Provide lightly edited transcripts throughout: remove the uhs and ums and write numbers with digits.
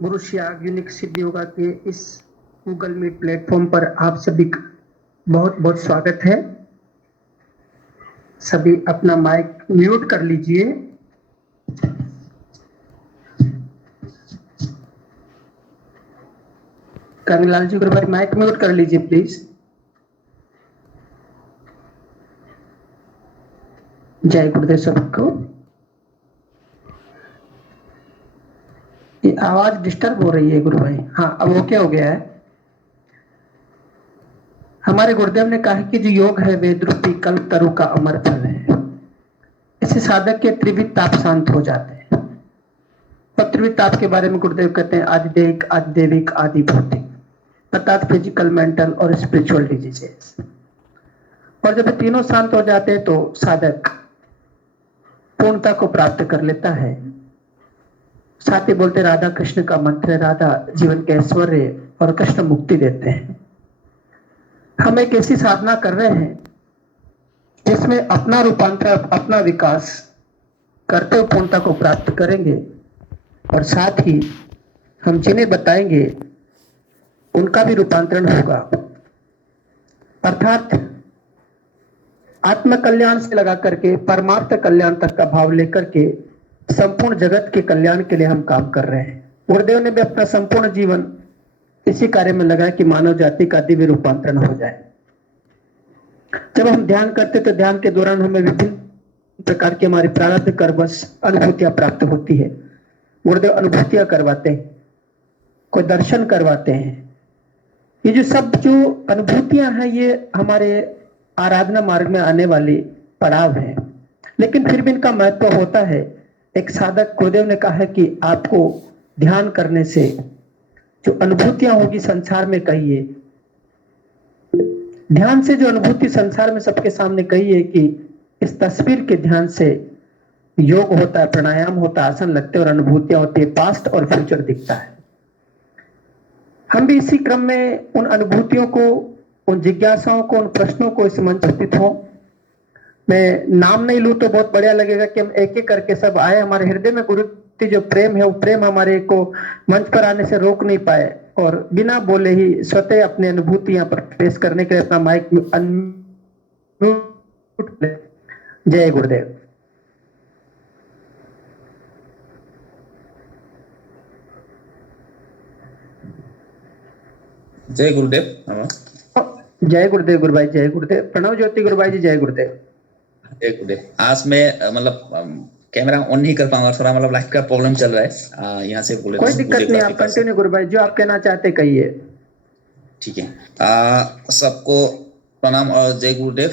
गुरु Shyag unique सिद्धि योगा के इस Google meet platform पर आप सभी का बहुत बहुत स्वागत है। सभी अपना माइक म्यूट कर लीजिए। कविलाल जी गुरु भाई माइक म्यूट कर लीजिए प्लीज। जय गुरुदेव सबको। ये आवाज डिस्टर्ब हो रही है गुरु भाई। हाँ अब ओके हो गया है। हमारे गुरुदेव ने कहा कि जो योग है वेद रूपी कल्प तरु का अमर फल है। इससे साधक के त्रिविध ताप शांत हो जाते हैं। और त्रिविध ताप के बारे में गुरुदेव कहते हैं आदिदेविक आदिदेविक आदि भौतिक अर्थात फिजिकल मेंटल और स्पिरिचुअल डिजीजेस। और जब ये तीनों शांत हो जाते हैं तो साधक पूर्णता को प्राप्त कर लेता है। साथ ही बोलते राधा कृष्ण का मंत्र है, राधा जीवन के ऐश्वर्य और कृष्ण मुक्ति देते हैं। हम एक ऐसी साधना कर रहे हैं जिसमें अपना रूपांतर अपना विकास करते हुए पूर्णता को प्राप्त करेंगे और साथ ही हम जिन्हें बताएंगे उनका भी रूपांतरण होगा। अर्थात आत्म कल्याण से लगा करके परमार्थ कल्याण तक का भाव लेकर के संपूर्ण जगत के कल्याण के लिए हम काम कर रहे हैं। गुरुदेव ने भी अपना संपूर्ण जीवन इसी कार्य में लगाया कि मानव जाति का दिव्य रूपांतरण हो जाए। जब हम ध्यान करते तो ध्यान के दौरान हमें विभिन्न प्रकार की हमारी प्रारब्ध कर्मश अनुभूतियां प्राप्त होती है। गुरुदेव अनुभूतियां करवाते हैं, कोई दर्शन करवाते हैं। ये जो सब जो अनुभूतियां हैं ये हमारे आराधना मार्ग में आने वाली पड़ाव है, लेकिन फिर भी इनका महत्व होता है। एक साधक गुरुदेव ने कहा है कि आपको ध्यान करने से जो अनुभूतियां होगी संसार में कहिए, ध्यान से जो अनुभूति संसार में सबके सामने कही है कि इस तस्वीर के ध्यान से योग होता है, प्राणायाम होता है, आसन लगते हैं और अनुभूतियां होती है, पास्ट और फ्यूचर दिखता है। हम भी इसी क्रम में उन अनुभूतियों को, उन जिज्ञासाओं को, उन प्रश्नों को इस मंच उपस्थित हो। मैं नाम नहीं लूं तो बहुत बढ़िया लगेगा कि हम एक एक करके सब आए। हमारे हृदय में गुरु की जो प्रेम है वो प्रेम हमारे को मंच पर आने से रोक नहीं पाए और बिना बोले ही स्वतः अपनी अनुभूति यहाँ पर पेश करने के लिए अपना माइक अनम्यूट। जय गुरुदेव। जय गुरुदेव। जय गुरुदेव गुरु भाई, जय गुरुदेव। प्रणव ज्योति गुरु भाई जी जय गुरुदेव। जय गुरुदेव। आज मैं मतलब कैमरा ऑन नहीं कर पाऊंगा, थोड़ा मतलब लाइट का प्रॉब्लम चल रहा है। यहाँ से बोले कोई दिक्कत नहीं, आप कंटिन्यू गुरु भाई, जो आप कहना चाहते कहिए। ठीक है। सबको प्रणाम और जय गुरुदेव।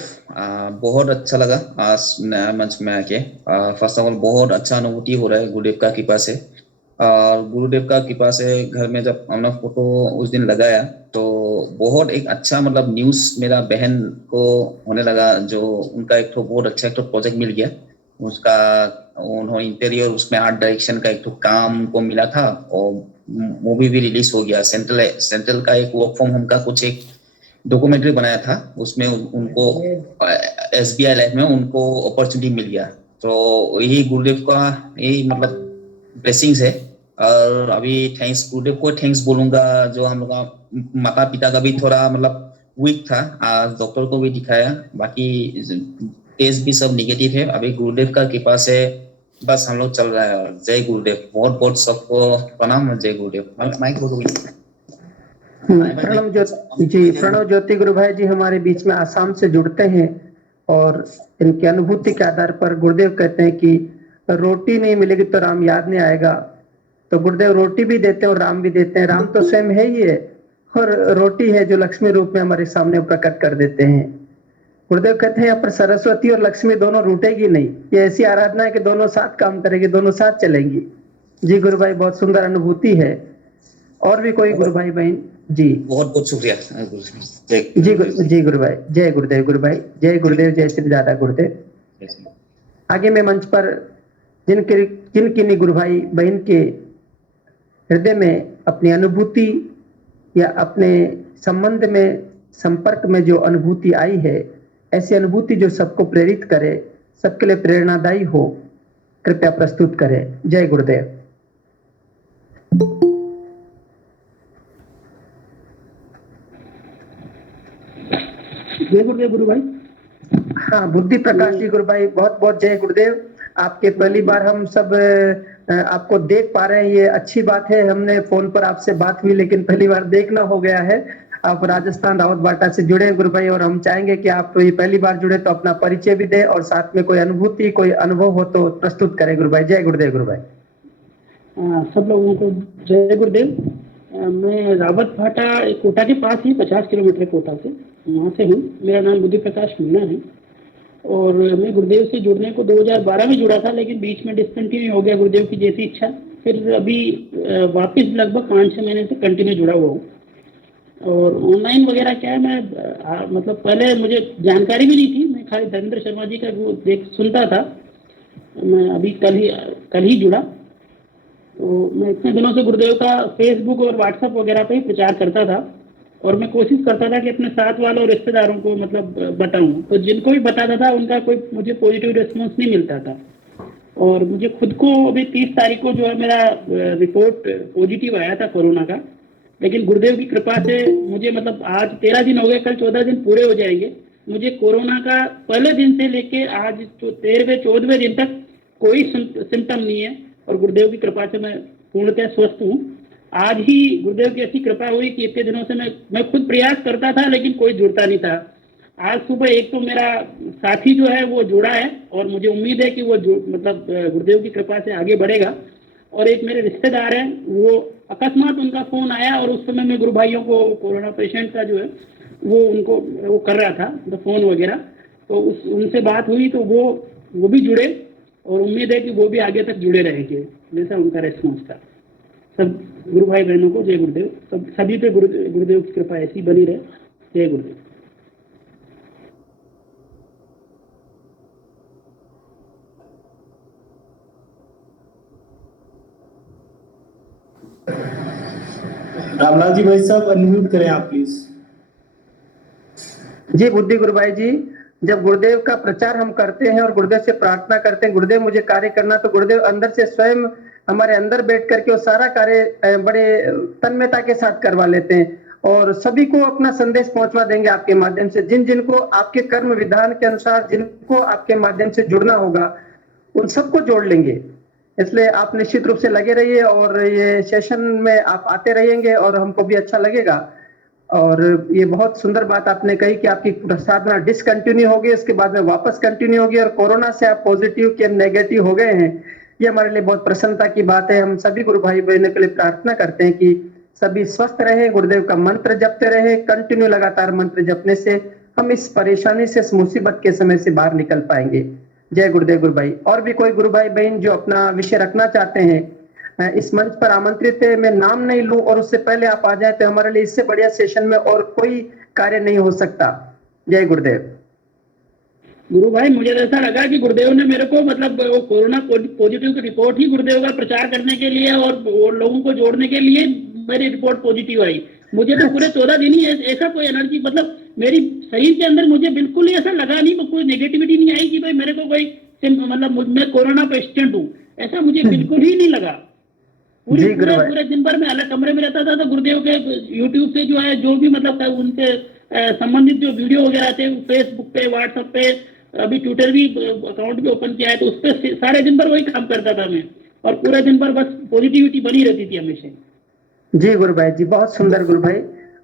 बहुत अच्छा लगा आज नया मंच में आके। फर्स्ट ऑफ ऑल बहुत अच्छा अनुभूति हो रहा है गुरुदेव का कृपा से। और गुरुदेव का कृपा से घर में जब हमने फोटो उस दिन लगाया तो बहुत एक अच्छा मतलब न्यूज़ मेरा बहन को होने लगा, जो उनका एक तो बहुत अच्छा एक तो प्रोजेक्ट मिल गया उसका। उन्होंने इंटीरियर उसमें आर्ट डायरेक्शन का एक तो काम को मिला था और मूवी भी रिलीज हो गया। सेंट्रल का एक वर्क फ्रॉम होम का कुछ एक डॉक्यूमेंट्री बनाया था, उसमें उनको SBI लाइफ में उनको अपॉर्चुनिटी मिल गया। तो यही गुरुदेव का यही मतलब ब्लेसिंग्स है। और अभी थैंक्स गुरुदेव को थैंक्स बोलूंगा, जो हम लोग का माता पिता का भी थोड़ा मतलब वीक था, आज डॉक्टर को भी दिखाया, बाकी टेस्ट भी सब निगेटिव है। अभी गुरुदेव का कृपा से बस हम लोग चल रहा है। जय गुरुदेव। बहुत बहुत सबको प्रणाम। जय गुरुदेव। माइक प्रणव ज्योति गुरु भाई जी हमारे बीच में आसाम से जुड़ते हैं और इनकी अनुभूति के आधार पर गुरुदेव कहते हैं कि रोटी नहीं मिलेगी तो राम याद नहीं आएगा। तो गुरुदेव रोटी भी देते हैं और राम भी देते हैं। राम तो स्वयं है ही है और रोटी है जो लक्ष्मी रूप में हमारे सामने प्रकट कर देते हैं। गुरुदेव कहते हैं यहाँ पर सरस्वती और लक्ष्मी दोनों रूठेगी नहीं। ये ऐसी आराधना है कि दोनों साथ काम करेगी, दोनों साथ चलेंगी। जी गुरु भाई, बहुत सुंदर अनुभूति है। और भी कोई गुरु भाई बहन जी? बहुत बहुत शुक्रिया जी गुरु भाई, जय गुरुदेव गुरु भाई, जय गुरुदेव, जय श्री दादा गुरुदेव। आगे मैं मंच पर जिनकी गुरु भाई बहन के हृदय में अपनी अनुभूति या अपने संबंध में संपर्क में जो अनुभूति आई है, ऐसी अनुभूति जो सबको प्रेरित करे, सबके लिए प्रेरणादायी हो, कृपया प्रस्तुत करें। जय गुरुदेव। जय गुरुदेव गुरु भाई। हाँ, बुद्धि प्रकाश जी गुरु भाई, बहुत बहुत जय गुरुदेव। आपके पहली बार हम सब आपको देख पा रहे हैं, ये अच्छी बात है। हमने फोन पर आपसे बात हुई, लेकिन पहली बार देखना हो गया है। आप राजस्थान रावत बाटा से जुड़े हैं गुरु भाई, और हम चाहेंगे कि आप ये पहली बार जुड़े तो अपना परिचय भी दें और साथ में कोई अनुभूति, कोई अनुभव हो तो प्रस्तुत करें गुरु भाई। जय गुरुदेव गुरु भाई। सब लोगों को जय गुरुदेव। मैं रावत भाटा कोटा के पास ही 50 किलोमीटर कोटा से, वहाँ से हूँ। मेरा नाम बुद्धि प्रकाश मीणा है और मैं गुरुदेव से जुड़ने को 2012 में जुड़ा था, लेकिन बीच में डिसकंटिन्यू हो गया गुरुदेव की जैसी इच्छा। फिर अभी वापस लगभग 5-6 महीने से कंटिन्यू जुड़ा हुआ हूँ। और ऑनलाइन वगैरह क्या है, मैं मतलब पहले मुझे जानकारी भी नहीं थी। मैं खाली धर्मेंद्र शर्मा जी का वो सुनता था। मैं अभी कल ही जुड़ा। तो मैं इतने दिनों से गुरुदेव का फेसबुक और व्हाट्सएप वगैरह पे ही प्रचार करता था और मैं कोशिश करता था कि अपने साथ वालों और रिश्तेदारों को मतलब बताऊं। तो जिनको भी बताता था उनका कोई मुझे पॉजिटिव रिस्पॉन्स नहीं मिलता था। और मुझे खुद को अभी 30 तारीख को जो है मेरा रिपोर्ट पॉजिटिव आया था कोरोना का। लेकिन गुरुदेव की कृपा से मुझे मतलब आज 13 दिन हो गए, कल 14 दिन पूरे हो जाएंगे। मुझे कोरोना का पहले दिन से लेके आज 13वें 14वें दिन तक कोई सिम्टम नहीं है और गुरुदेव की कृपा से मैं पूर्णतः स्वस्थ हूँ। आज ही गुरुदेव की ऐसी कृपा हुई कि इतने दिनों से मैं खुद प्रयास करता था लेकिन कोई जुड़ता नहीं था। आज सुबह एक तो मेरा साथी जो है वो जुड़ा है और मुझे उम्मीद है कि वो मतलब गुरुदेव की कृपा से आगे बढ़ेगा। और एक मेरे रिश्तेदार हैं, वो अकस्मात उनका फोन आया और उस समय मैं गुरु भाइयों को कोरोना पेशेंट का जो है वो उनको वो कर रहा था तो फोन वगैरह। तो उनसे बात हुई तो वो भी जुड़े और उम्मीद है कि वो भी आगे तक जुड़े रहेंगे जैसा उनका रेस्पॉन्स था। सब गुरु भाई बहनों को जय गुरुदेव। सभी पे गुरुदेव की कृपा ऐसी बनी रहे। जय गुरुदेव। रामनाथ जी भाई साहब अनम्यूट करें आप प्लीज। जी बुद्धि गुरु भाई जी, जब गुरुदेव का प्रचार हम करते हैं और गुरुदेव से प्रार्थना करते हैं गुरुदेव मुझे कार्य करना, तो गुरुदेव अंदर से स्वयं हमारे अंदर बैठ करके वो सारा कार्य बड़े तन्मयता के साथ करवा लेते हैं और सभी को अपना संदेश पहुंचवा देंगे आपके माध्यम से। जिन जिनको आपके कर्म विधान के अनुसार जिनको आपके माध्यम से जुड़ना होगा उन सबको जोड़ लेंगे। इसलिए आप निश्चित रूप से लगे रहिए और ये सेशन में आप आते रहेंगे और हमको भी अच्छा लगेगा। और ये बहुत सुंदर बात आपने कही कि आपकी साधना डिसकंटिन्यू होगी, इसके बाद में वापस कंटिन्यू होगी और कोरोना से आप पॉजिटिव के नेगेटिव हो गए हैं। ये हमारे लिए बहुत प्रसन्नता की बात है। हम सभी गुरु भाई बहनों के लिए प्रार्थना करते हैं कि सभी स्वस्थ रहे, गुरुदेव का मंत्र जपते रहे। कंटिन्यू लगातार मंत्र जपने से हम इस परेशानी से, इस मुसीबत के समय से बाहर निकल पाएंगे। जय गुरुदेव गुरु भाई। और भी कोई गुरु भाई बहन जो अपना विषय रखना चाहते हैं इस मंच पर आमंत्रित है। मैं नाम नहीं लूं और उससे पहले आप आ जाए तो हमारे लिए इससे बढ़िया सेशन में और कोई कार्य नहीं हो सकता। जय गुरुदेव। गुरु भाई मुझे ऐसा लगा कि गुरुदेव ने मेरे को मतलब वो कोरोना पॉजिटिव की रिपोर्ट ही गुरुदेव का प्रचार करने के लिए और लोगों को जोड़ने के लिए मेरी रिपोर्ट पॉजिटिव आई। मुझे तो पूरे 14 दिन ही ऐसा कोई एनर्जी मतलब मेरी शरीर के अंदर मुझे बिल्कुल ही ऐसा लगा नहीं, कोई नेगेटिविटी नहीं आई कि भाई मेरे को कोई मतलब मैं कोरोना पेशेंट हूँ, ऐसा मुझे बिल्कुल ही नहीं लगा। पूरे दिन भर में अलग कमरे में रहता था तो गुरुदेव के यूट्यूब से जो है जो भी मतलब उनसे संबंधित जो वीडियो वगैरह थे फेसबुक पे व्हाट्सएप पे, अभी ट्विटर भी अकाउंट भी ओपन किया है तो उस पर सारे दिन भर वही काम करता था मैं और पूरे दिन भर बस पॉजिटिविटी बनी रहती थी हमेशा। जी गुरु भाई जी, बहुत सुंदर गुरु भाई,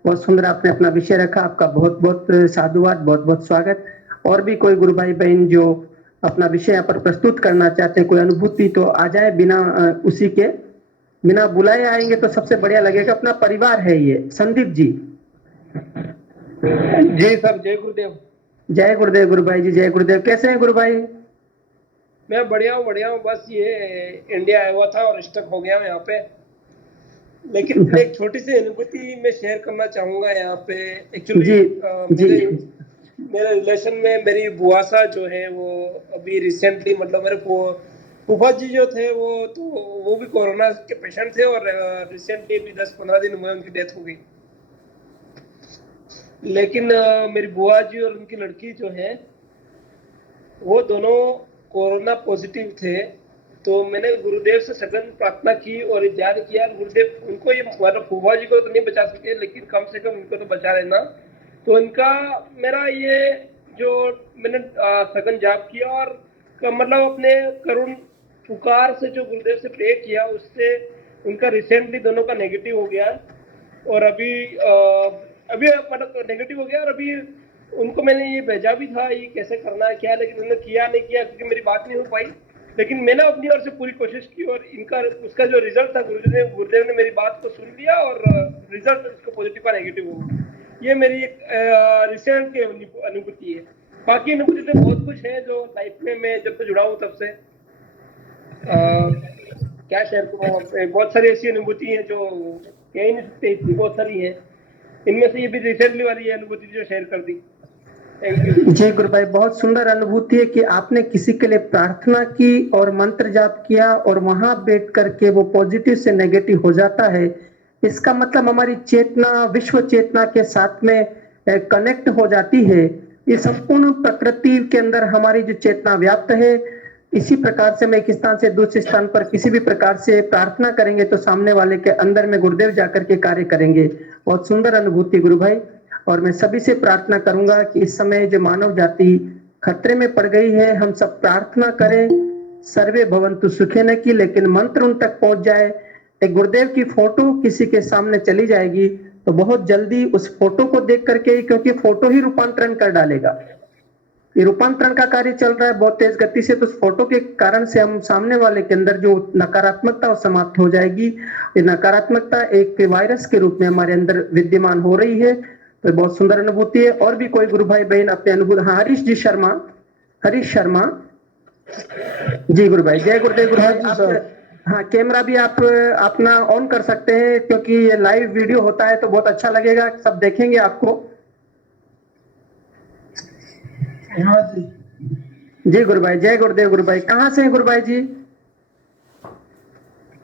बहुत सुंदर आपने अपना विषय रखा। आपका बहुत बहुत साधुवाद, बहुत बहुत स्वागत। और भी कोई गुरु भाई बहन जो अपना विषय यहाँ पर प्रस्तुत करना चाहते हैं, कोई अनुभूति तो आ जाए, बिना उसी के बिना बुलाए आएंगे तो सबसे बढ़िया लगेगा। अपना परिवार है ये। संदीप जी। जी सर, जय गुरुदेव। जय गुरुदेव गुरु भाई जी, जय गुरुदेव। कैसे हैं गुरु भाई? मैं बढ़िया हूँ। बस ये इंडिया आया हुआ था और स्टक हो गया हूँ यहाँ पे, लेकिन एक छोटी सी अनुभूति मैं शेयर करना चाहूंगा यहाँ पे। एक्चुअली मेरे रिलेशन में मेरी बुआसा जो है वो अभी रिसेंटली मतलब मेरे फूफा जी जो थे वो भी कोरोना के पेशेंट थे और रिसेंटली भी 10-15 दिन हुए उनकी डेथ हो गई। लेकिन मेरी बुआ जी और उनकी लड़की जो है वो दोनों कोरोना पॉजिटिव थे। तो मैंने गुरुदेव से सघन प्रार्थना की और ध्यान किया गुरुदेव उनको ये मतलब फूफा जी को तो नहीं बचा सके लेकिन कम से कम उनको तो बचा लेना। तो इनका मेरा ये जो मैंने सघन जाप किया और मतलब अपने करुण पुकार से जो गुरुदेव से प्रे किया उससे उनका रिसेंटली दोनों का नेगेटिव हो गया और अभी मतलब नेगेटिव हो गया और अभी उनको मैंने ये भेजा भी था ये कैसे करना है क्या, लेकिन उन्होंने किया नहीं किया क्योंकि मेरी बात नहीं हो पाई। लेकिन मैंने अपनी ओर से पूरी कोशिश की और इनका उसका जो रिजल्ट था गुरुदेव ने मेरी बात को सुन लिया और रिजल्ट उसका पॉजिटिव का नेगेटिव हो गया। ये मेरी एक रिसेंट की अनुभूति है। बाकी अनुभूति तो बहुत कुछ है जो लाइफ में मैं जब से जुड़ा हूँ तब से क्या शेयर करूँ। बहुत सारी ऐसी अनुभूति हैं जो कह ही नहीं सकते, इतनी बहुत सारी हैं। इनमें से ये भी रिसेंटली वाली अनुभूति जो शेयर कर दी। थैंक यू जी गुरु भाई, बहुत सुंदर अनुभूति है कि आपने किसी के लिए प्रार्थना की और मंत्र जाप किया और वहां बैठ करके वो पॉजिटिव से नेगेटिव हो जाता है। इसका मतलब हमारी चेतना विश्व चेतना के साथ में कनेक्ट हो जाती है। ये संपूर्ण प्रकृति के अंदर हमारी जो चेतना व्याप्त है, इसी प्रकार से मैं एक स्थान से दूसरे स्थान पर किसी भी प्रकार से प्रार्थना करेंगे तो सामने वाले के अंदर में गुरुदेव जाकर के कार्य करेंगे। बहुत सुंदर अनुभूति गुरु भाई। और मैं सभी से प्रार्थना करूंगा कि इस समय जो मानव जाति खतरे में पड़ गई है, हम सब प्रार्थना करें सर्वे भवन्तु सुखिनः की, लेकिन मंत्र उन तक पहुंच जाए। एक गुरुदेव की फोटो किसी के सामने चली जाएगी तो बहुत जल्दी उस फोटो को देख करके, क्योंकि फोटो ही रूपांतरण कर डालेगा, ये रूपांतरण का कार्य चल रहा है बहुत तेज गति से, तो उस फोटो के कारण से हम सामने वाले के अंदर जो नकारात्मकता वो समाप्त हो जाएगी। ये नकारात्मकता एक वायरस के रूप में हमारे अंदर विद्यमान हो रही है। तो बहुत सुंदर अनुभूति है। और भी कोई गुरु भाई बहन अपने अनुभूति? हाँ, हरीश शर्मा जी गुरु भाई, जय गुरुदेव गुरु भाई। हाँ, कैमरा भी आप अपना ऑन कर सकते हैं क्योंकि ये लाइव वीडियो होता है तो बहुत अच्छा लगेगा, सब देखेंगे आपको। जी गुरु भाई, जय गुरुदेव गुरु भाई। कहाँ से हैं गुरु भाई जी?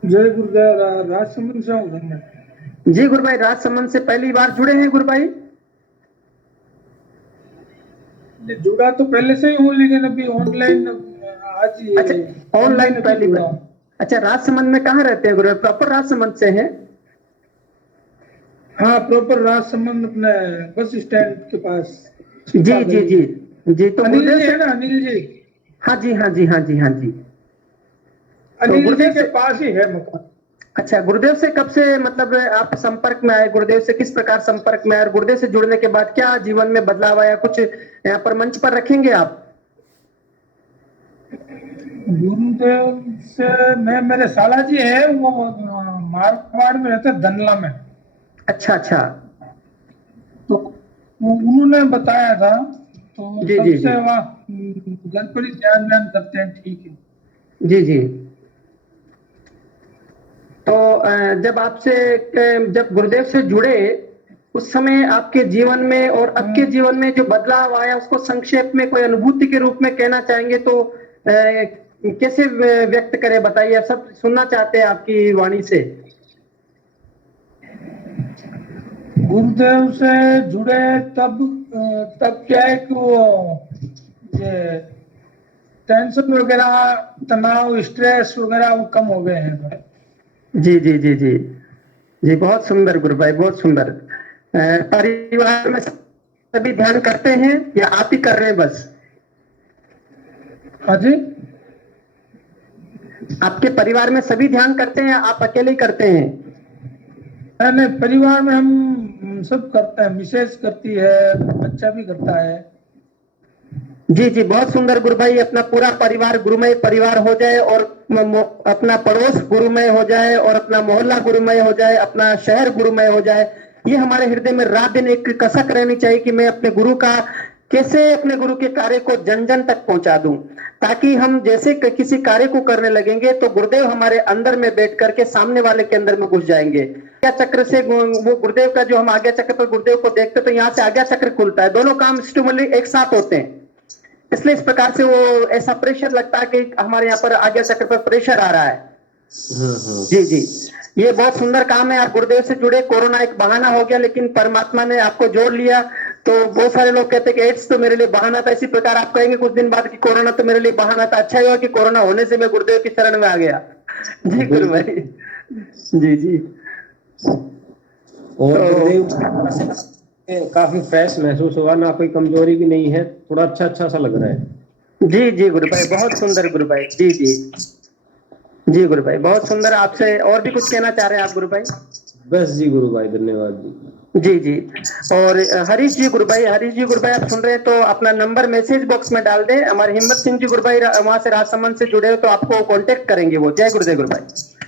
जय गुरुदेव, राजसमंद से हूँ। जी गुरु भाई, राजसमंद से पहली बार जुड़े हैं गुरु भाई? जुड़ा तो पहले से ही हूँ लेकिन अभी ऑनलाइन आज ही। अच्छा, ऑनलाइन पहली बार। अच्छा, राजसमंद में कहाँ रहते हैं गुरु भाई? प्रॉपर राजसमंद से हैं? हाँ, प्रॉपर राजसमंद अपने बस स्टैंड के पास। जी जी जी जी। तो अनिल जी है ना? अनिल जी? हाँ जी हाँ जी हाँ जी हाँ जी। अनिल जी के पास ही है मकान। अच्छा, गुरुदेव से कब से मतलब आप संपर्क में आए? गुरुदेव से किस प्रकार संपर्क में आए? और गुरुदेव से जुड़ने के बाद क्या जीवन में बदलाव आया? कुछ यहाँ पर मंच पर रखेंगे आप? गुरुदेव से मेरे साला जी है, वो मारवाड़ में रहते, धनला में। अच्छा अच्छा। तो उन्होंने बताया था, तो जी जी सबसे वहाँ घर पर ही ध्यान करते हैं। ठीक है जी जी। तो जब गुरुदेव से जुड़े उस समय आपके जीवन में और अब के जीवन में जो बदलाव आया उसको संक्षेप में कोई अनुभूति के रूप में कहना चाहेंगे तो कैसे व्यक्त करें, बताइए। सब सुनना चाहते हैं आपकी वाणी से। गुरुदेव से जुड़े तब क्या है कि वो ये टेंशन वगैरह, तनाव, स्ट्रेस वगैरह वो कम हो गए हैं। जी जी जी जी जी, बहुत सुंदर गुरु भाई, बहुत सुंदर। परिवार में सभी ध्यान करते हैं या आप ही कर रहे हैं बस? हाँ जी। आपके परिवार में सभी ध्यान करते हैं या आप अकेले ही करते हैं? नहीं, परिवार में हम सब करते हैं। मिसेज करती है, बच्चा भी करता है। जी जी, बहुत सुंदर गुरु भाई। अपना पूरा परिवार गुरुमय परिवार हो जाए और अपना पड़ोस गुरुमय हो जाए और अपना मोहल्ला गुरुमय हो जाए, अपना शहर गुरुमय हो जाए, ये हमारे हृदय में रात दिन एक कसक रहनी चाहिए कि मैं अपने गुरु का कैसे अपने गुरु के कार्य को जन जन तक पहुंचा दूं, ताकि हम जैसे किसी कार्य को करने लगेंगे तो गुरुदेव हमारे अंदर में बैठ करके सामने वाले के अंदर में घुस जाएंगे। आज्ञा चक्र से वो गुरुदेव का जो हम आज्ञा चक्र पर गुरुदेव को देखते तो यहाँ से आज्ञा चक्र खुलता है, दोनों काम स्टिमुली एक साथ होते हैं। इसलिए इस प्रकार से वो ऐसा प्रेशर लगता है कि हमारे यहाँ पर आज्ञा चक्र पर प्रेशर आ रहा है। जी जी, ये बहुत सुंदर काम है। आप गुरुदेव से जुड़े, कोरोना एक बहाना हो गया लेकिन परमात्मा ने आपको जोड़ लिया। तो बहुत सारे लोग कहते हैं कि एड्स तो मेरे लिए बहाना था, इसी प्रकार आप कहेंगे कुछ दिन बाद कि कोरोना तो मेरे लिए बहाना था। अच्छा ही हुआ कि कोरोना होने से मैं गुरुदेव की शरण में आ गया। जी गुरु भाई, जी जी। और तो गुरुदेव काफी फ्रेश महसूस हुआ, ना कोई कमजोरी भी नहीं है, थोड़ा अच्छा अच्छा सा लग रहा है। जी जी गुरु भाई, बहुत सुंदर गुरु भाई। जी जी जी गुरु भाई, बहुत सुंदर। आपसे और भी कुछ कहना चाह रहे हैं आप गुरु भाई? बस जी गुरु भाई, धन्यवाद जी। जी जी। और हरीश जी गुरु भाई, हरीश जी गुरु भाई आप सुन रहे हैं तो अपना नंबर मैसेज बॉक्स में डाल दें। हमारे हिम्मत सिंह जी गुरु भाई वहां से राजसमंद से जुड़े हो तो आपको कांटेक्ट करेंगे वो। जय गुरुदेव गुरु भाई।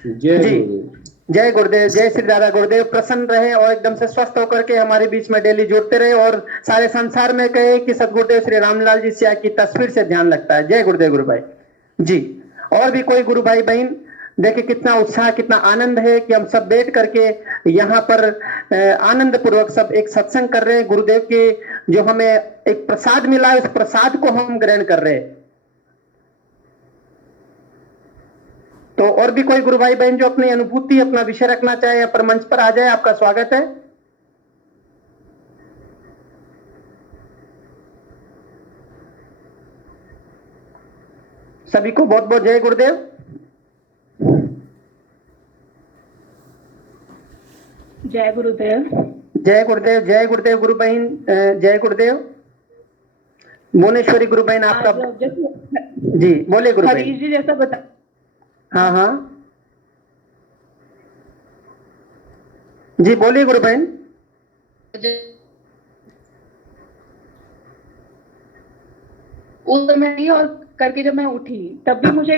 जय जी गुरुदेव। जय गुरुदेव, जय श्री दादा गुरुदेव प्रसन्न रहे और एकदम से स्वस्थ होकर के हमारे बीच में डेली जुड़ते रहे और सारे संसार में कहे कि सदगुरुदेव श्री रामलाल जी सिया की तस्वीर से ध्यान लगता है। जय गुरुदेव गुरु भाई। जी और भी कोई गुरु भाई बहन? देखिए कितना उत्साह, कितना आनंद है कि हम सब बैठ करके यहाँ पर आनंद पूर्वक सब एक सत्संग कर रहे हैं। गुरुदेव के जो हमें एक प्रसाद मिला है उस प्रसाद को हम ग्रहण कर रहे हैं। तो और भी कोई गुरु भाई बहन जो अपनी अनुभूति, अपना विषय रखना चाहे या पर मंच पर आ जाए, आपका स्वागत है। सभी को बहुत बहुत जय गुरुदेव। जय गुरुदेव। जय गुरुदेव, जय गुरुदेव गुरु बहन, जय गुरुदेव। भुवनेश्वरी गुरु बहन आपका जी बोले गुरु हरीश बहन। जी जैसा बता। हाँ हाँ जी बोलिए गुरु बहन। उस समय ही और करके जब मैं उठी तब भी मुझे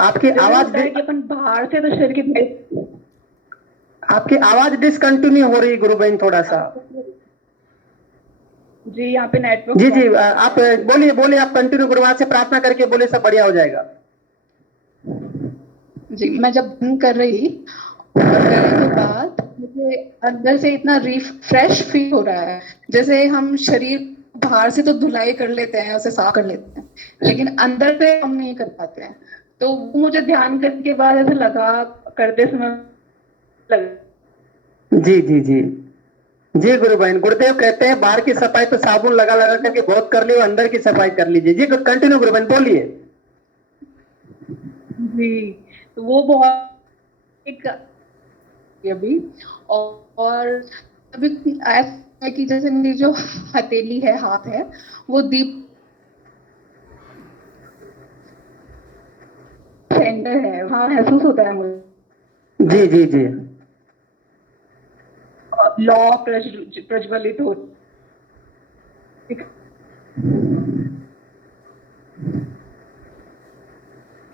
आपकी आवाज कि अपन बाहर से तो शरीर की आपकी आवाज डिसकंटिन्यू हो रही गुरु बहन थोड़ा सा। जी यहाँ पे नेटवर्क जी जी आप बोलिए बोलिए, आप कंटिन्यू गुरुवार से प्रार्थना करके बोले, सब बढ़िया हो जाएगा। जी मैं जब बंद कर रही और करने के बाद मुझे अंदर से इतना फ्रेश फील हो रहा है, जैसे हम शरीर बाहर से तो धुलाई कर लेते हैं, उसे साफ कर लेते हैं, लेकिन अंदर से हम नहीं कर पाते हैं। तो वो मुझे ध्यान करने के बाद ऐसे लगा, करते समय लगा। जी जी जी जी गुरु बहन, गुरुदेव कहते हैं बाहर की सफाई तो साबुन लगा लगा करके बहुत कर ली, अंदर की सफाई कर लीजिए। जी कंटिन्यू गुरु बहन बोलिए। जी तो वो बहुत एक अभी और अभी ऐसा है कि जैसे मेरी जो हथेली है, हाथ है, वो दीप सेंटर है, वहाँ महसूस होता है मुझे। जी जी जी लॉ प्रज्वलित हो।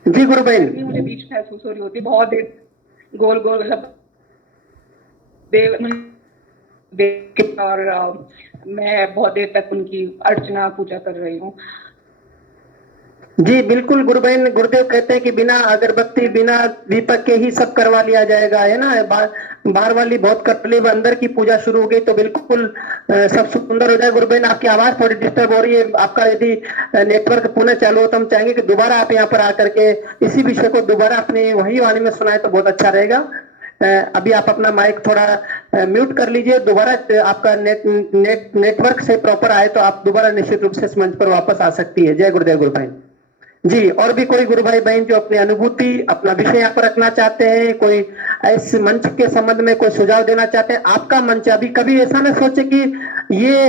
जी गुरु बहन, मुझे बीच महसूस हो रही होती बहुत देर, गोल गोल मतलब देव और मैं बहुत देर तक उनकी अर्चना पूजा कर रही हूँ। जी बिल्कुल गुरु बहन, गुरुदेव कहते हैं कि बिना अगरबत्ती बिना दीपक के ही सब करवा लिया जाएगा, है ना। बाहर वाली बहुत कर ली, अंदर की पूजा शुरू हो गई तो बिल्कुल सब सुंदर हो जाए। गुरु बहन आपकी आवाज थोड़ी डिस्टर्ब हो रही है, आपका यदि नेटवर्क पुनः चालू हो तो हम चाहेंगे कि दोबारा आप यहाँ पर आकर के इसी विषय को दोबारा अपनी वही वाणी में सुनाए तो बहुत अच्छा रहेगा। अभी आप अपना माइक थोड़ा म्यूट कर लीजिए, दोबारा आपका नेटवर्क से प्रॉपर आए तो आप दोबारा निश्चित रूप से इस मंच पर वापस आ सकती है। जय गुरुदेव गुरु बहन। जी और भी कोई गुरु भाई बहन जो अपनी अनुभूति, अपना विषय यहाँ पर रखना चाहते हैं, कोई इस मंच के संबंध में कोई सुझाव देना चाहते हैं, आपका मंच। अभी कभी ऐसा ना सोचे कि ये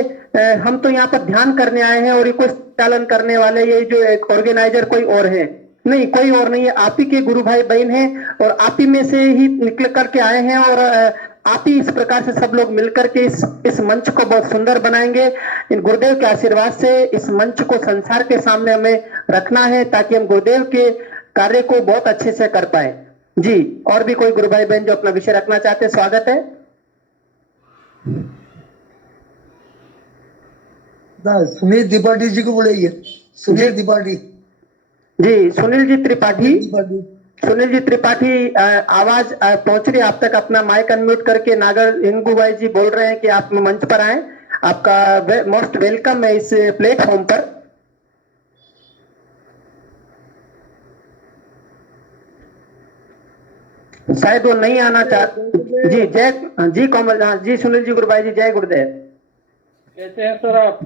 हम तो यहाँ पर ध्यान करने आए हैं और ये कोई संचालन करने वाले, ये जो एक ऑर्गेनाइजर कोई और है, नहीं कोई और नहीं है, आप ही के गुरु भाई बहन हैं और आप ही में से ही निकल करके आए हैं और आप ही इस प्रकार से सब लोग मिलकर के इस मंच को बहुत सुंदर बनाएंगे। इन गुरुदेव के आशीर्वाद से इस मंच को संसार के सामने हमें रखना है ताकि हम गुरुदेव के कार्य को बहुत अच्छे से कर पाए। जी और भी कोई गुरु भाई बहन जो अपना विषय रखना चाहते हैं, स्वागत है। सुनील त्रिपाठी जी को बुलाइए। सुनील त्रिपाठी जी, सुनील जी त्रिपाठी, सुनील जी त्रिपाठी आवाज पहुंच रही है आप तक? अपना माइक अनम्यूट करके नागर हिंगू भाई जी बोल रहे हैं कि आप मंच पर आए, आपका मोस्ट वेलकम है इस प्लेटफॉर्म पर। शायद वो नहीं आना चाहते। जी जय जी कोमल, हाँ जी सुनील जी गुरु भाई जी, जय गुरुदेव। कैसे हैं सर आप?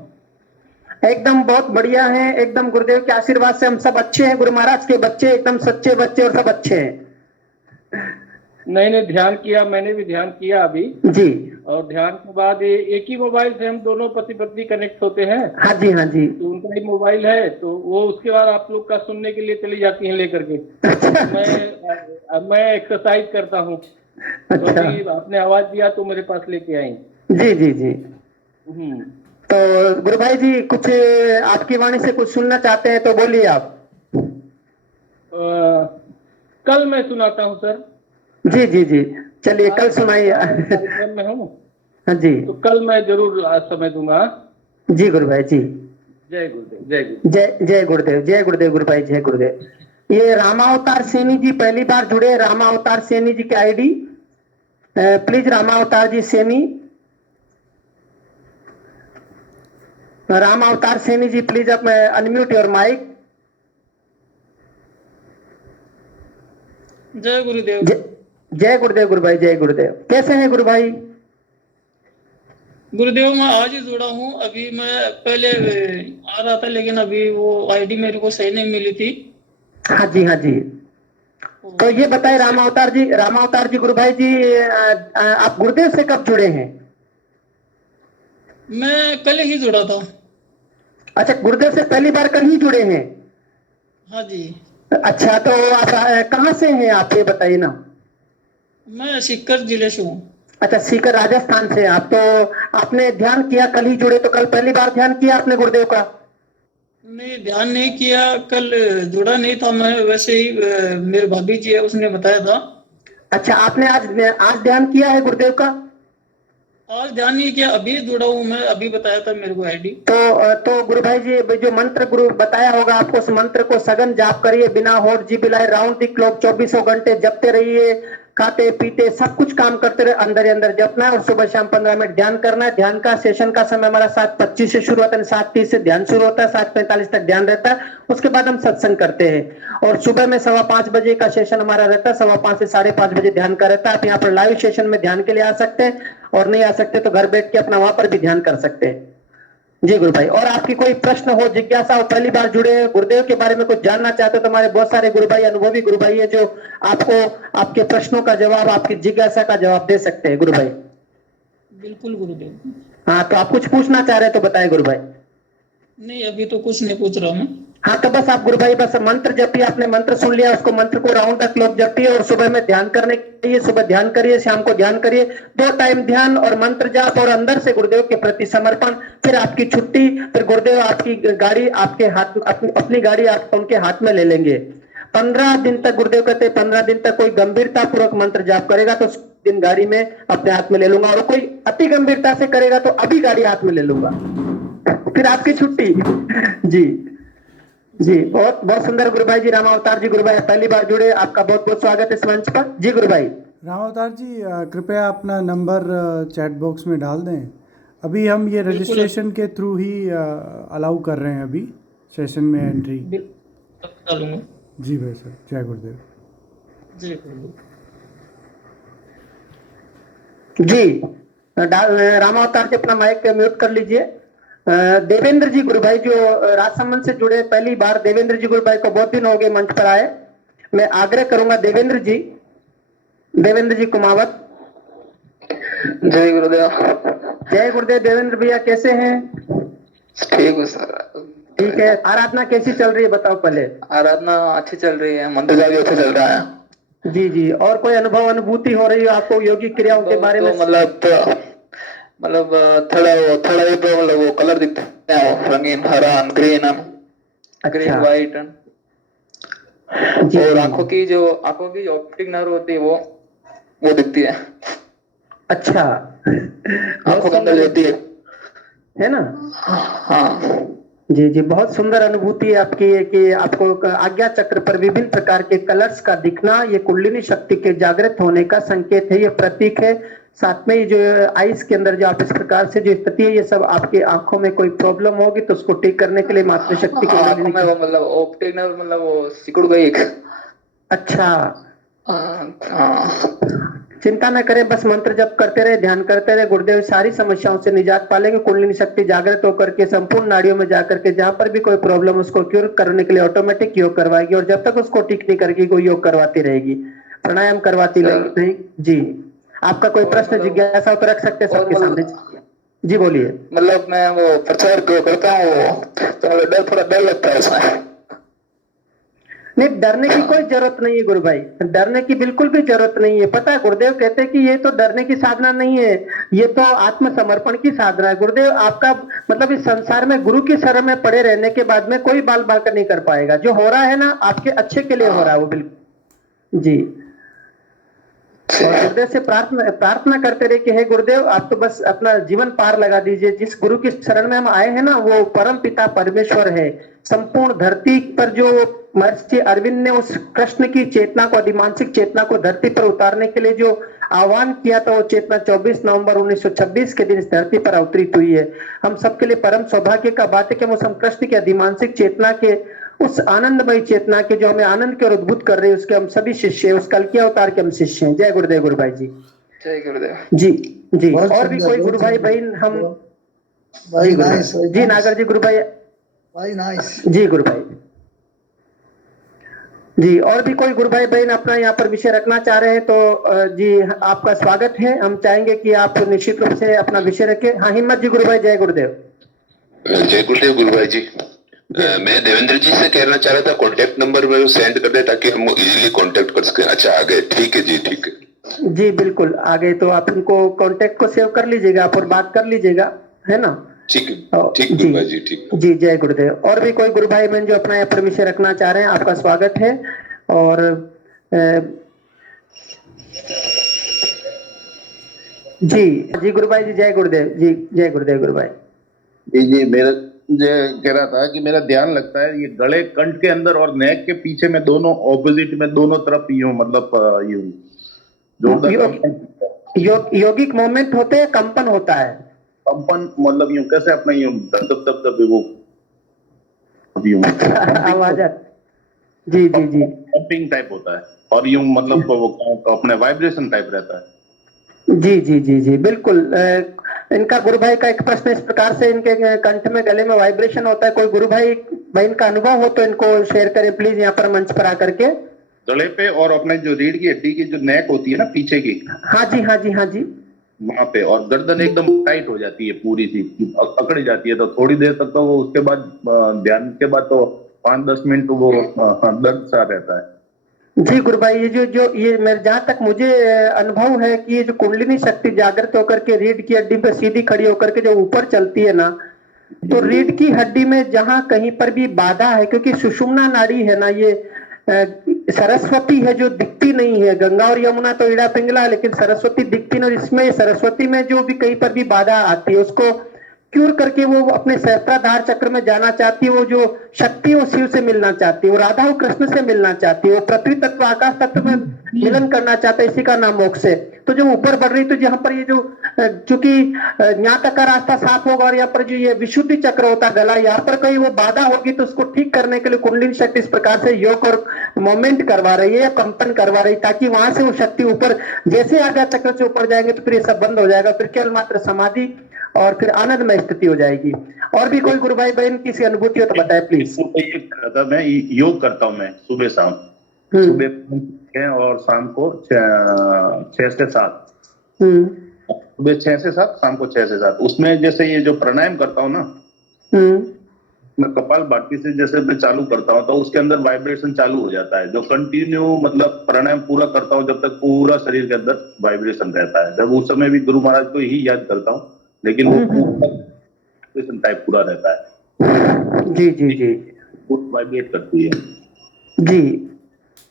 एकदम बहुत बढ़िया हैं, एकदम गुरुदेव के आशीर्वाद से हम सब अच्छे हैं। गुरु महाराज के बच्चे एकदम सच्चे बच्चे और सब अच्छे हैं। नहीं नहीं, ध्यान किया, मैंने भी ध्यान किया अभी। जी। और ध्यान के बाद ये एक ही मोबाइल से हम दोनों पति पत्नी कनेक्ट होते हैं। हाँ जी, हाँ जी। तो उनका ही मोबाइल है, तो वो उसके बाद आप लोग का सुनने के लिए चली जाती हैं लेकर के। मैं एक्सरसाइज करता हूँ, तो अच्छा। अभी आपने आवाज दिया तो मेरे पास लेके आई। जी जी जी। हम्म। तो गुरु भाई जी कुछ आपकी वाणी से कुछ सुनना चाहते हैं तो बोलिए आप। कल मैं सुनाता हूँ सर। जी जी जी, चलिए कल सुनाइए। कार्यक्रम में हूँ, हाँ जी। तो कल मैं जरूर समय दूंगा। जी गुरु भाई जी। जय गुरुदेव, जय गुरुदेव। जय गुरुदेव, जय गुरुदेव गुरु भाई, जय गुरुदेव। ये रामावतार सैनी जी पहली बार जुड़े, रामावतार सैनी जी की ID, please Ramavtar ji Saini, Ramavtar Saini ji please अब अनम्यूट योर माइक। जय गुरुदेव। जय गुरुदेव गुरु भाई, जय गुरुदेव। कैसे हैं गुरु भाई? गुरुदेव मैं आज ही जुड़ा हूँ, अभी मैं पहले आ रहा था लेकिन अभी वो आईडी मेरे को सही नहीं मिली थी। हाँ जी, हाँ जी। तो ये बताए रामावतार जी गुरु भाई जी, आप गुरुदेव से कब जुड़े हैं? मैं कल ही जुड़ा था। अच्छा, गुरुदेव से पहली बार कल ही जुड़े हैं? हाँ जी। अच्छा, तो आप कहाँ से हैं आप, ये बताइए ना। मैं सीकर जिले से हूँ। अच्छा, सीकर राजस्थान से आप। तो आपने ध्यान किया, कल ही जुड़े तो कल पहली बार ध्यान किया आपने गुरुदेव का? नहीं, ध्यान नहीं किया, कल जुड़ा नहीं था मैं, वैसे ही मेरे भाभी जी है उसने बताया था। अच्छा, आपने आज ध्यान किया है गुरुदेव का? आज ध्यान नहीं किया, अभी जुड़ा हूँ मैं, अभी बताया था मेरे को आईडी। तो गुरु भाई जी जो मंत्र गुरु बताया होगा आपको, उस मंत्र को सघन जाप करिए, बिना होठ जी बिलाए, राउंड द क्लॉक 24 घंटे जपते रहिए। खाते पीते सब कुछ काम करते रहे, अंदर ही अंदर जपना है। और सुबह शाम 15 मिनट ध्यान करना है। ध्यान का सेशन का समय हमारा 7:25 से शुरू होता है, 7:30 से ध्यान शुरू होता है, 7:45 तक ध्यान रहता है। उसके बाद हम सत्संग करते हैं। और सुबह में 5:15 बजे का सेशन हमारा रहता है, 5:15 से 5:30 बजे ध्यान का रहता है। आप यहाँ पर लाइव सेशन में ध्यान के लिए आ सकते हैं, और नहीं आ सकते तो घर बैठ के अपना वहां पर भी ध्यान कर सकते हैं। जी गुरु भाई, और आपकी कोई प्रश्न हो, जिज्ञासा हो, पहली बार जुड़े गुरुदेव के बारे में कुछ जानना चाहते हो तो हमारे बहुत सारे गुरु भाई, अनुभवी गुरु भाई है जो आपको आपके प्रश्नों का जवाब, आपकी जिज्ञासा का जवाब दे सकते हैं गुरु भाई। बिल्कुल गुरुदेव। हाँ, तो आप कुछ पूछना चाह रहे हैं तो बताएं गुरु भाई। नहीं, अभी तो कुछ नहीं पूछ रहा मैं। हाँ, तो बस आप गुरु भाई बस मंत्र जपिए, आपने मंत्र सुन लिया, उसको मंत्र को राउंड द क्लॉक जपिए। और सुबह में ध्यान करने के लिए सुबह ध्यान करिए, शाम को ध्यान करिए, 2 टाइम ध्यान और मंत्र जाप, और अंदर से गुरुदेव के प्रति समर्पण। फिर आपकी छुट्टी, फिर गुरुदेव आपकी गाड़ी आपके हाथ, अपनी गाड़ी आप उनके हाथ में ले लेंगे। 15 दिन तक गुरुदेव कहते हैं, 15 दिन तक कोई गंभीरता पूर्वक मंत्र जाप करेगा तो दिन गाड़ी में अपने हाथ में ले लूंगा, और कोई अति गंभीरता से करेगा तो अभी गाड़ी हाथ में ले लूंगा, फिर आपकी छुट्टी। जी जी, बहुत बहुत सुंदर गुरु भाई जी। रामावतार जी गुरु भाई पहली बार जुड़े, आपका बहुत बहुत स्वागत है इस मंच पर। जी गुरु भाई। रामावतार जी कृपया अपना नंबर चैट बॉक्स में डाल दें। अभी हम ये रजिस्ट्रेशन के थ्रू ही अलाउ कर रहे हैं अभी सेशन में एंट्री। डालूंगा। जी भाई सर, जय गुरुदेव। जय गुरुदेव। जी, रामावतार जी अपना माइक म्यूट कर लीजिए। देवेंद्र जी गुरु भाई जो राजसमंद से जुड़े, पहली बार देवेंद्र जी गुरु भाई को बहुत दिन हो गए मंच पर आए। मैं आग्रह करूंगा देवेंद्र जी कुमावत। जय गुरुदेव। जय गुरुदेव। देवेंद्र भैया कैसे हैं? ठीक है सर। ठीक है। आराधना कैसी चल रही है बताओ पहले? आराधना अच्छी चल रही है, मंत्र जाप भी अच्छा चल रहा है। जी जी, और कोई अनुभूति हो रही है आपको योगी क्रियाओं के बारे में? मतलब थोड़ा ये तो मतलब वो कलर दिखते हैं, वो रंगीन, हरा, ग्रीन, ग्रीन व्हाइट। और आंखों की जो ऑप्टिक नर्व होती है वो दिखती है। अच्छा, आंखों के अंदर होती है ना? हाँ जी जी, बहुत सुंदर अनुभूति है आपकी कि आपको आज्ञा चक्र पर विभिन्न प्रकार के कलर्स का दिखना, ये कुंडलिनी शक्ति के जागृत होने का संकेत है, ये प्रतीक है। साथ में ये जो आइस के अंदर जो आप इस प्रकार से जो स्थिति है, ये सब आपकी आंखों में कोई प्रॉब्लम होगी तो उसको ठीक करने के लिए मातृशक्ति के मतलब ऑप्टिक नर्व मतलब वो सिकुड़ गई। अच्छा, चिंता न करें, बस मंत्र जप करते रहे, ध्यान करते रहे, गुरुदेव सारी समस्याओं से निजात पालेंगे। कुंडलिनी शक्ति जागृत होकर के संपूर्ण नाड़ियों में जाकर के जहां पर भी कोई प्रॉब्लम उसको क्योर करने के लिए ऑटोमेटिक योग करवाएगी, और जब तक उसको ठीक नहीं करेगी कोई योग करवाती रहेगी। प्राणायाम करवाती नहीं। जी, आपका कोई प्रश्न जिज्ञासा हो तो रख सकते हैं सबके सामने। जी बोलिए। मतलब मैं वो प्रचार करता हूँ तो मुझे थोड़ा डर लगता है उसमें। नहीं, डरने की कोई जरूरत नहीं है गुरु भाई, डरने की बिल्कुल भी जरूरत नहीं है। पता है गुरुदेव कहते हैं कि ये तो डरने की साधना नहीं है, ये तो आत्मसमर्पण की साधना है। गुरुदेव आपका मतलब इस संसार में गुरु की शरण में पड़े रहने के बाद में कोई बाल बांका नहीं कर पाएगा। जो हो रहा है ना आपके अच्छे के लिए हो रहा है वो, बिल्कुल जी। और गुरुदेव से प्रार्थना करते रहे कि हे गुरुदेव आप तो बस अपना जीवन पार लगा दीजिए। जिस गुरु की शरण में हम आए हैं ना वो परम पिता परमेश्वर है। संपूर्ण धरती पर जो महर्षि अरविंद ने उस कृष्ण की चेतना को, अधिमानसिक चेतना को धरती पर उतारने के लिए जो आह्वान किया था, वो चेतना 24 नवंबर 1926 के दिन इस धरती पर अवतरित हुई है। हम सबके लिए परम सौभाग्य का बात है कि हम उस कृष्ण की अधिमानसिक चेतना के, उस आनंदमयी चेतना के जो हमें आनंद के और उद्भुत कर रही है, उसके हम सभी शिष्य हैं, उस कल्कि अवतार के हम शिष्य हैं। जय गुरुदेव गुरु भाई जी। जय गुरुदेव जी जी। बहुत और भी सुंदर, कोई बहुत गुरु भाई सुंदर। बहन हम भाई जी गुरु भाई। नाइस, जी नागर जी गुरु भाई। भाई नाइस। जी गुरु भाई जी। और भी कोई गुरु भाई बहन अपना यहाँ पर विषय रखना चाह रहे हैं तो जी आपका स्वागत है। हम चाहेंगे कि आप निश्चित रूप से अपना विषय रखें। हाँ हिम्मत जी गुरु भाई। जय गुरुदेव। जय गुरुदेव गुरु भाई जी। मैं देवेंद्र जी से कहना चाह रहा था कॉन्टेक्ट नंबर में सेंड कर दे ताकि हम इजीली कांटेक्ट कर सकें। अच्छा आ गए, ठीक है जी, ठीक है जी बिल्कुल आ गए तो आप उनको कांटेक्ट को सेव कर लीजिएगा आप और बात कर लीजिएगा, है ना। ठीक है, ठीक गुरु भाई जी, ठीक जी। जय गुरुदेव। और भी कोई गुरु भाई बहन जो अपना यहाँ पर विषय रखना चाह रहे हैं, आपका स्वागत है। और जी जी गुरु भाई जी। जय गुरुदेव जी। जय गुरुदेव गुरु भाई जी। मेरा जो कह रहा था कि मेरा ध्यान लगता है ये गले कंठ के अंदर और नेक के पीछे में दोनों ऑपोजिट में दोनों तरफ यूं मतलब यूं जोरदार योगिक मोमेंट होते हैं, कंपन होता है। कंपन मतलब यूं कैसे अपना यूं दब दब दब दब वो आवाज। जी जी जी। पंपिंग टाइप होता है और यूं मतलब वो अपने वाइब्रेशन टाइप रहता है। जी जी जी जी बिल्कुल। इनका गुरु भाई का एक प्रश्न इस प्रकार से, इनके कंठ में गले में वाइब्रेशन होता है। कोई गुरु भाई बहन का अनुभव हो तो इनको शेयर करें प्लीज यहाँ पर मंच पर आकर के। गले पे और अपने जो रीढ़ की हड्डी की जो नेक होती है ना पीछे की, हाँ जी हाँ जी हाँ जी, वहां पे, और गर्दन एकदम टाइट हो जाती है, पूरी सी अकड़ जाती है। तो थोड़ी देर तक तो वो, उसके बाद ध्यान के बाद तो 5-10 मिनट वो दर्द सा रहता है। जी गुरु भाई ये जो ये मेरे जहां तक मुझे अनुभव है कि ये जो कुंडलिनी शक्ति जागृत होकर के रीढ़ की हड्डी पे सीधी खड़ी होकर के जो ऊपर चलती है ना, तो रीढ़ की हड्डी में जहां कहीं पर भी बाधा है, क्योंकि सुषुम्ना नाड़ी है ना, ये सरस्वती है जो दिखती नहीं है। गंगा और यमुना तो इड़ा पिंगला है, लेकिन सरस्वती दिखती नहीं। और इसमें सरस्वती में जो भी कहीं पर भी बाधा आती है उसको क्यूर करके वो अपने सहस्त्राधार चक्र में जाना चाहती है। वो जो शक्ति है वो शिव से मिलना चाहती है, वो राधा वो कृष्ण से मिलना चाहती है, वो पृथ्वी तत्व आकाश तत्व में मिलन करना चाहता है। इसी का नाम मोक्ष है। तो जो ऊपर बढ़ रही, तो यहाँ पर ये जो चूंकि यहाँ तक का रास्ता साफ होगा और यहाँ पर जो ये विशुद्धि चक्र होता है गला, यहाँ पर कहीं वो बाधा होगी तो उसको ठीक करने के लिए कुंडलिनी शक्ति इस प्रकार से योग और मोमेंट करवा रही है या कंपन करवा रही है, ताकि वहां से वो शक्ति ऊपर, जैसे आज्ञा चक्र से ऊपर जाएंगे तो फिर ये सब बंद हो जाएगा। फिर केवल मात्र समाधि और फिर आनंदमय स्थिति हो जाएगी। और भी कोई गुरु भाई बहन किसी अनुभूति हो तो बताए प्लीज। मैं योग करता हूँ, मैं सुबह शाम, सुबह और शाम को 6 से 7, सुबह 6 से 7, शाम को 6 से 7। उसमें जैसे ये जो प्राणायाम करता हूँ ना, मैं कपाल भाती से जैसे मैं चालू करता हूँ तो उसके अंदर वाइब्रेशन चालू हो जाता है। जो कंटिन्यू मतलब प्राणायाम पूरा करता हूँ जब तक पूरा शरीर के अंदर वाइब्रेशन रहता है। जब उस समय भी गुरु महाराज को ही याद करता हूँ, लेकिन वो वाइब्रेशन टाइप पूरा रहता है। जी जी जी, वाइब्रेट करती है। जी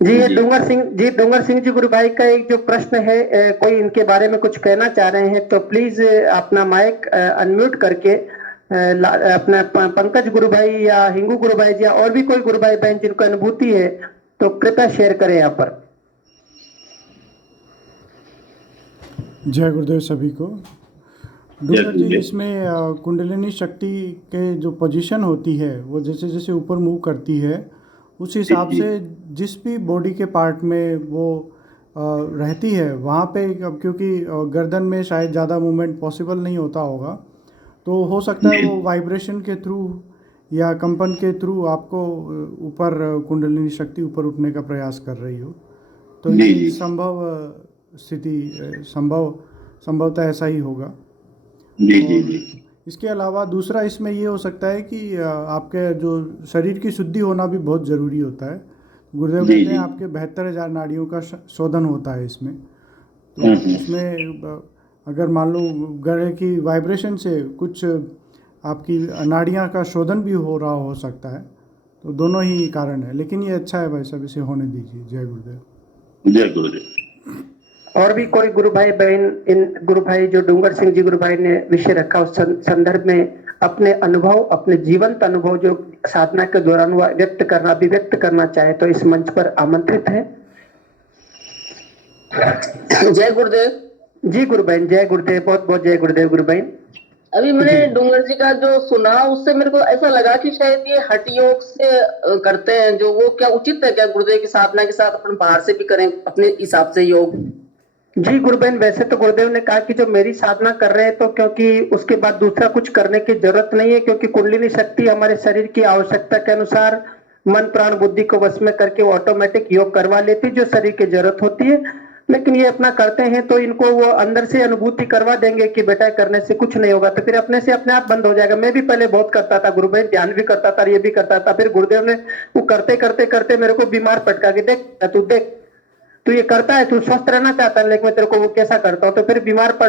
जी। ये डूंगर सिंह जी गुरु भाई का एक जो प्रश्न है, कोई इनके बारे में कुछ कहना चाह रहे हैं तो प्लीज अपना माइक अनम्यूट करके अपना पंकज गुरु भाई या हिंगू गुरु भाई जी या और भी कोई गुरु भाई बहन जिनको अनुभूति है तो कृपया शेयर करें यहाँ पर। जय गुरुदेव सभी को। डूंगर जी, इसमें कुंडलिनी शक्ति के जो पोजीशन होती है वो जैसे जैसे ऊपर मूव करती है उस हिसाब से जिस भी बॉडी के पार्ट में वो रहती है वहाँ पे, क्योंकि गर्दन में शायद ज़्यादा मूवमेंट पॉसिबल नहीं होता होगा, तो हो सकता है वो वाइब्रेशन के थ्रू या कंपन के थ्रू आपको ऊपर कुंडलिनी शक्ति ऊपर उठने का प्रयास कर रही हो। तो ये संभव स्थिति संभवतः ऐसा ही होगा। जी। इसके अलावा दूसरा इसमें ये हो सकता है कि आपके जो शरीर की शुद्धि होना भी बहुत ज़रूरी होता है। गुरुदेव कहते हैं आपके 72,000 नाड़ियों का शोधन होता है इसमें। तो इसमें अगर मान लो गले की वाइब्रेशन से कुछ आपकी नाड़ियाँ का शोधन भी हो रहा हो सकता है, तो दोनों ही कारण है। लेकिन ये अच्छा है भाई साहब, इसे होने दीजिए। जय गुरुदेव। जय गुरुदेव। और भी कोई गुरु भाई बहन, इन गुरु भाई जो डूंगर सिंह जी गुरु भाई ने विषय रखा उस संदर्भ में अपने अनुभव, अपने जीवंत अनुभव जो साधना के दौरान हुआ अभिव्यक्त करना चाहे तो इस मंच पर आमंत्रित है। जय गुरुदेव। जी गुरु बहन, जय गुरुदेव। बहुत बहुत जय गुरुदेव गुरु बहन। अभी मैंने डूंगर जी का जो सुना उससे मेरे को ऐसा लगा कि शायद ये हठ योग से करते हैं, जो वो क्या उचित है क्या गुरुदेव की साधना के साथ अपन बाहर से भी करें अपने हिसाब से योग? जी गुरु बहन, वैसे तो गुरुदेव ने कहा कि जो मेरी साधना कर रहे हैं तो क्योंकि उसके बाद दूसरा कुछ करने की जरूरत नहीं है, क्योंकि कुंडलिनी शक्ति हमारे शरीर की आवश्यकता के अनुसार मन प्राण बुद्धि को वश में करके वो ऑटोमेटिक योग करवा लेती है जो शरीर की जरूरत होती है। लेकिन ये अपना करते हैं तो इनको वो अंदर से अनुभूति करवा देंगे कि बेटा करने से कुछ नहीं होगा, तो फिर अपने से अपने आप बंद हो जाएगा। मैं भी पहले बहुत करता था गुरु भाई, ध्यान भी करता था, ये भी करता था। फिर गुरुदेव ने वो करते करते करते मेरे को बीमार पटका के देख तू ये करता है, तू स्वस्थ रहना चाहता है, लेकिन मैं तेरे को वो कैसा करता हूँ। तो फिर बीमार पड़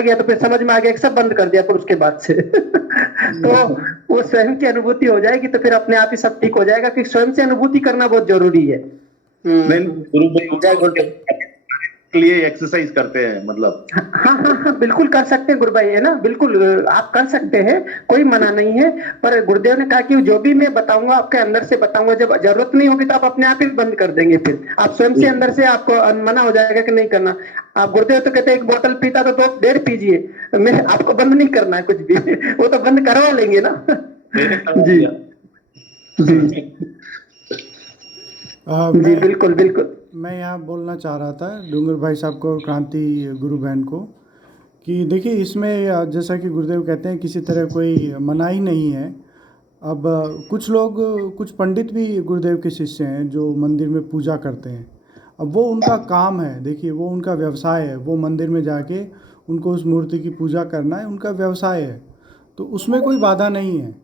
गया, तो फिर समझ में आ गया कि सब बंद कर दिया फिर उसके बाद से तो वो स्वयं की अनुभूति हो जाएगी तो फिर अपने आप ही सब ठीक हो जाएगा, कि स्वयं से अनुभूति करना बहुत जरूरी है। गुरु भाई के लिए एक्सरसाइज करते हैं मतलब? हाँ, बिल्कुल कर सकते हैं गुरु भाई, है ना, बिल्कुल आप कर सकते हैं, कोई मना नहीं है। पर गुरुदेव ने कहा कि जो भी मैं बताऊंगा आपके अंदर से बताऊंगा, जब जरूरत नहीं होगी तो आप अपने आप ही बंद कर देंगे। फिर आप स्वयं से अंदर से आपको मना हो जाएगा कि नहीं करना। आप गुरुदेव तो कहते हैं एक बोतल पीता तो 1.5 पीजिए, मैं आपको बंद नहीं करना है कुछ भी वो तो बंद करवा लेंगे ना जी जी बिल्कुल बिल्कुल। मैं यहाँ बोलना चाह रहा था डूंगर भाई साहब को और क्रांति गुरु बहन को कि देखिए इसमें जैसा कि गुरुदेव कहते हैं किसी तरह कोई मनाही नहीं है। अब कुछ लोग, कुछ पंडित भी गुरुदेव के शिष्य हैं जो मंदिर में पूजा करते हैं। अब वो उनका काम है, देखिए वो उनका व्यवसाय है, वो मंदिर में जाके उनको उस मूर्ति की पूजा करना है, उनका व्यवसाय है, तो उसमें कोई बाधा नहीं है।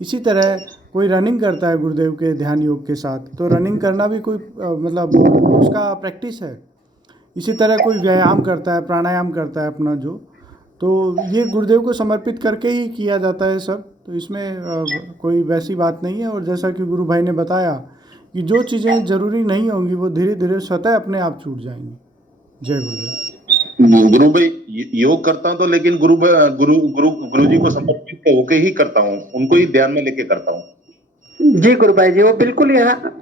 इसी तरह कोई रनिंग करता है गुरुदेव के ध्यान योग के साथ, तो रनिंग करना भी कोई मतलब उसका प्रैक्टिस है। इसी तरह कोई व्यायाम करता है, प्राणायाम करता है अपना जो, तो ये गुरुदेव को समर्पित करके ही किया जाता है सब। तो इसमें कोई वैसी बात नहीं है। और जैसा कि गुरु भाई ने बताया कि जो चीज़ें ज़रूरी नहीं होंगी वो धीरे धीरे स्वतः अपने आप छूट जाएंगी। जय गुरुदेव। गुरु भाई योग करता हूँ तो लेकिन गुरु जी को समर्पित होके ही करता हूँ, उनको ही ध्यान में लेके करता हूँ। जी गुरु भाई जी, वो बिल्कुल यहाँ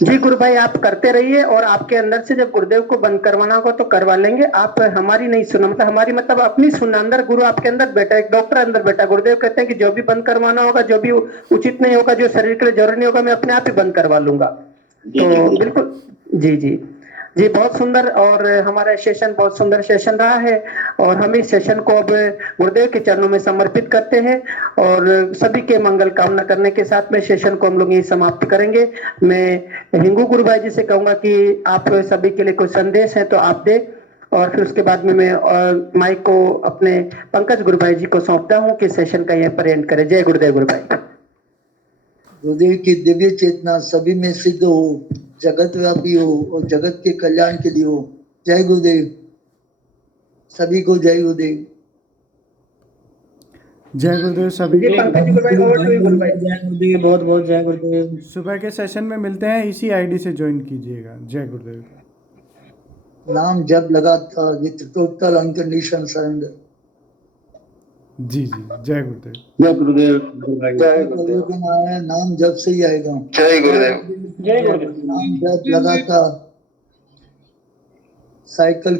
जी गुरु भाई आप करते रहिए, और आपके अंदर से जब गुरुदेव को बंद करवाना होगा तो करवा लेंगे। आप हमारी नहीं सुना, मतलब हमारी मतलब अपनी सुनना। अंदर गुरु आपके अंदर बैठा, एक डॉक्टर अंदर बैठा। गुरुदेव कहते हैं कि जो भी बंद करवाना होगा, जो भी उचित नहीं होगा, जो शरीर के लिए जरूरी नहीं होगा, मैं अपने आप ही बंद करवा लूंगा। तो बिल्कुल जी बहुत सुंदर। और हमारा सेशन बहुत सुंदर सेशन रहा है, और हम इस सेशन को अब गुरुदेव के चरणों में समर्पित करते हैं, और सभी के मंगल कामना करने के साथ में सेशन को हम लोग यही समाप्त करेंगे। मैं हिंगू गुरु भाई जी से कहूंगा कि आप सभी के लिए कोई संदेश है तो आप दे, और फिर उसके बाद में मैं माइक को अपने पंकज गुरु भाई जी को सौंपता हूँ कि सेशन का यह पर एंड करे। जय गुरुदेव गुरु भाई। गुरुदेव की दिव्य चेतना सभी में सिद्ध हो, जगत व्यापी हो और जगत के कल्याण के लिए हो। जय गुरुदेव। सभी को जय गुरुदेव। जय गुरुदेव सभी को। जय गुरुदेव, बहुत बहुत जय गुरुदेव। सुबह के सेशन में मिलते हैं, इसी आईडी से ज्वाइन कीजिएगा। जय गुरुदेव। नाम जब लगातार विथ टोटल अनकंडीशन सरेंडर। जी जय गुरुदेव। जय गुरुदेव। जय गुरुदेव। नाम जब से ही आएगा। जय गुरुदेव। नाम जब लगातार साइकिल